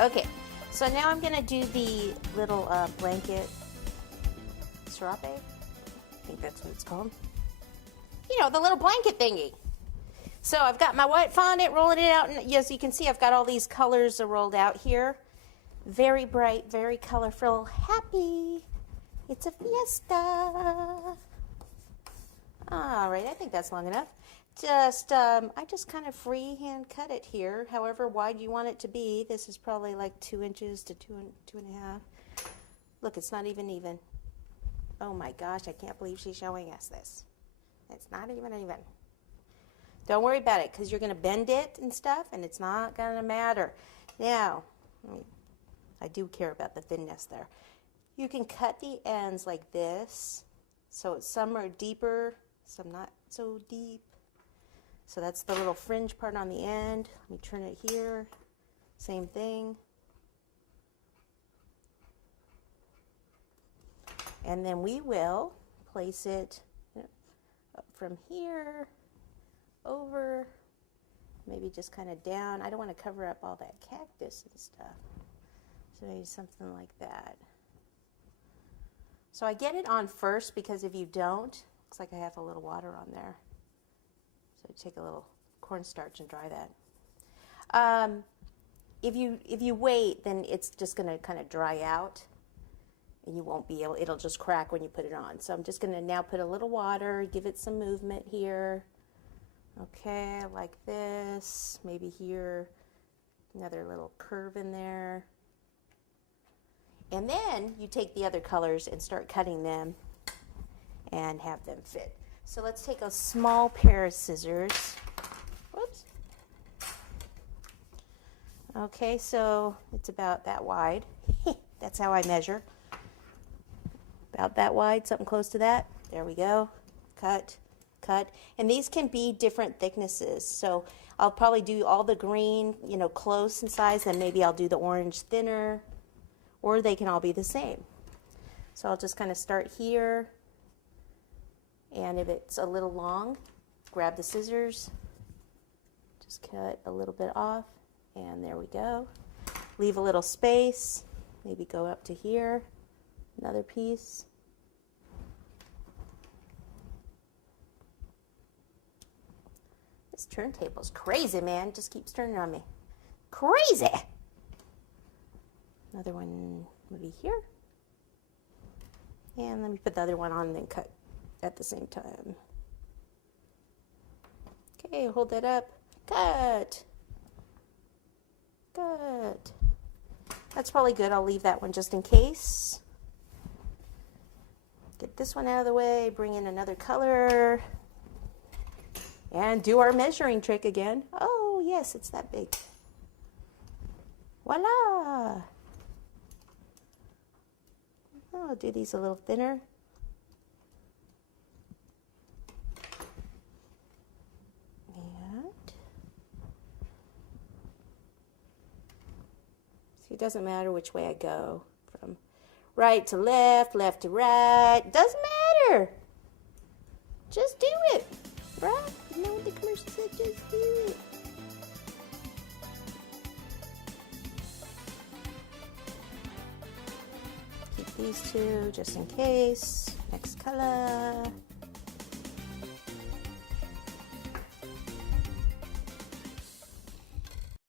Okay, so now I'm gonna do the little blanket serape. I think that's what it's called. You know, the little blanket thingy. So I've got my white fondant, rolling it out, and as you can see, I've got all these colors rolled out here. Very bright, very colorful, happy. It's a fiesta. All right, I think that's long enough. I just kind of freehand cut it here, however wide you want it to be. This is probably like 2 inches to two and a half. Look, it's not even. Oh my gosh, I can't believe she's showing us this. It's not even. Don't worry about it, because you're going to bend it and stuff, and it's not going to matter. Now, I do care about the thinness there. You can cut the ends like this, so some are deeper, some not so deep. So that's the little fringe part on the end. Let me turn it here. Same thing. And then we will place it up from here, over, maybe just kind of down. I don't want to cover up all that cactus and stuff. So maybe something like that. So I get it on first, because if you don't, looks like I have a little water on there. So take a little cornstarch and dry that. If you wait, then it's just going to kind of dry out, and you won't be able, it'll just crack when you put it on. So I'm just going to now put a little water, give it some movement here. Okay, like this, maybe here, another little curve in there. And then you take the other colors and start cutting them and have them fit. So let's take a small pair of scissors. Whoops. Okay, so it's about that wide. That's how I measure. About that wide, something close to that. There we go. Cut. And these can be different thicknesses. So I'll probably do all the green, close in size, and maybe I'll do the orange thinner, or they can all be the same. So I'll just kind of start here, and if it's a little long, grab the scissors, just cut a little bit off, and there we go. Leave a little space, maybe go up to here, another piece. This turntable's crazy, man. Just keeps turning on me. Crazy! Another one maybe here. And let me put the other one on and then cut at the same time. Okay, hold that up. Cut! That's probably good. I'll leave that one just in case. Get this one out of the way. Bring in another color. And do our measuring trick again. Oh, yes, it's that big. Voila! I'll do these a little thinner. And see, it doesn't matter which way I go. From right to left, left to right. Doesn't matter. Just do it. Right? You know what the commercial said? Just do it. Keep these two just in case. Next color.